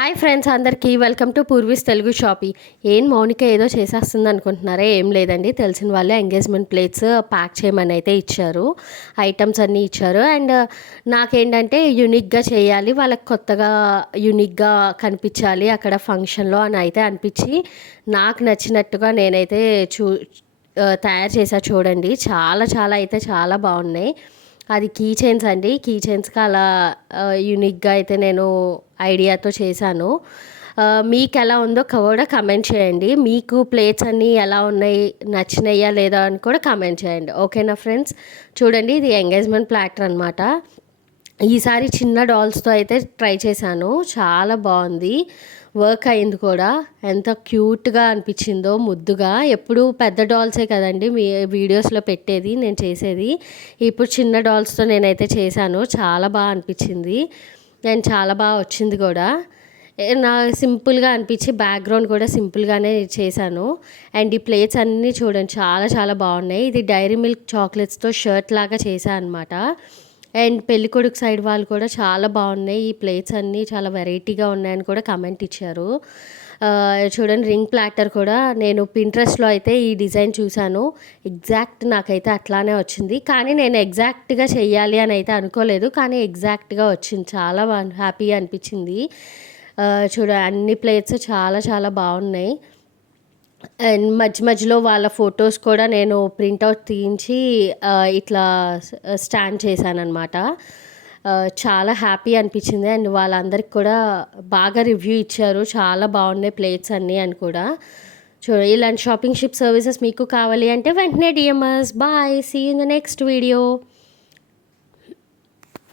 Hi friends, అందరికీ welcome to పూర్వీస్ Telugu షాపీ. ఏం మౌనిక ఏదో చేసేస్తుంది అనుకుంటున్నారా? ఏం లేదండి, తెలిసిన వాళ్ళే ఎంగేజ్మెంట్ ప్లేట్స్ ప్యాక్ చేయమని అయితే ఇచ్చారు. ఐటమ్స్ అన్నీ ఇచ్చారు. అండ్ నాకేంటంటే యూనిక్గా చేయాలి, వాళ్ళకి కొత్తగా యూనిక్గా కనిపించాలి అక్కడ ఫంక్షన్లో అని అయితే అనిపించి నాకు నచ్చినట్టుగా నేనైతే తయారు చేశా. చూడండి, చాలా చాలా అయితే చాలా బాగున్నాయి. అది కీ చైన్స్ అండి. కీ చైన్స్కి అలా యూనిక్గా అయితే నేను ఐడియాతో చేశాను. మీకు ఎలా ఉందో కూడా కమెంట్ చేయండి. మీకు ప్లేట్స్ అన్నీ ఎలా ఉన్నాయి, నచ్చినాయా లేదా అని కూడా కమెంట్ చేయండి. ఓకేనా ఫ్రెండ్స్? చూడండి, ఇది ఎంగేజ్మెంట్ ప్లాటర్ అనమాట. ఈసారి చిన్న డాల్స్తో అయితే ట్రై చేశాను, చాలా బాగుంది. వర్క్ అయింది కూడా. ఎంత క్యూట్గా అనిపించిందో, ముద్దుగా. ఎప్పుడు పెద్ద డాల్సే కదండి మీ వీడియోస్లో పెట్టేది, నేను చేసేది. ఇప్పుడు చిన్న డాల్స్తో నేనైతే చేశాను, చాలా బాగా అనిపించింది. నేను చాలా బాగా వచ్చింది కూడా. నా సింపుల్గా అనిపించి బ్యాక్గ్రౌండ్ కూడా సింపుల్గానే చేశాను. అండ్ ఈ ప్లేట్స్ అన్నీ చూడండి, చాలా చాలా బాగున్నాయి. ఇది డైరీ మిల్క్ చాక్లెట్స్తో షర్ట్ లాగా చేశాను అనమాట. అండ్ పెళ్ళికొడుకు సైడ్ వాళ్ళు కూడా చాలా బాగున్నాయి, ఈ ప్లేట్స్ అన్నీ చాలా వెరైటీగా ఉన్నాయని కూడా కమెంట్ ఇచ్చారు. చూడండి, రింగ్ ప్లాటర్ కూడా నేను పింట్రెస్ట్లో అయితే ఈ డిజైన్ చూశాను. ఎగ్జాక్ట్ నాకైతే అట్లానే వచ్చింది, కానీ నేను ఎగ్జాక్ట్గా చెయ్యాలి అని అయితే అనుకోలేదు, కానీ ఎగ్జాక్ట్గా వచ్చింది. చాలా హ్యాపీగా అనిపించింది. అన్ని ప్లేట్స్ చాలా చాలా బాగున్నాయి. అండ్ మధ్య మధ్యలో వాళ్ళ ఫొటోస్ కూడా నేను ప్రింట్అవుట్ తీయించి ఇట్లా స్టాండ్ చేశానన్నమాట. చాలా హ్యాపీ అనిపించింది. అండ్ వాళ్ళందరికి కూడా బాగా రివ్యూ ఇచ్చారు, చాలా బాగున్నాయి ప్లేట్స్ అన్నీ అని కూడా. ఇలాంటి షాపింగ్ షిప్ సర్వీసెస్ మీకు కావాలి అంటే వెంటనే DMs. Bye, see in the next video.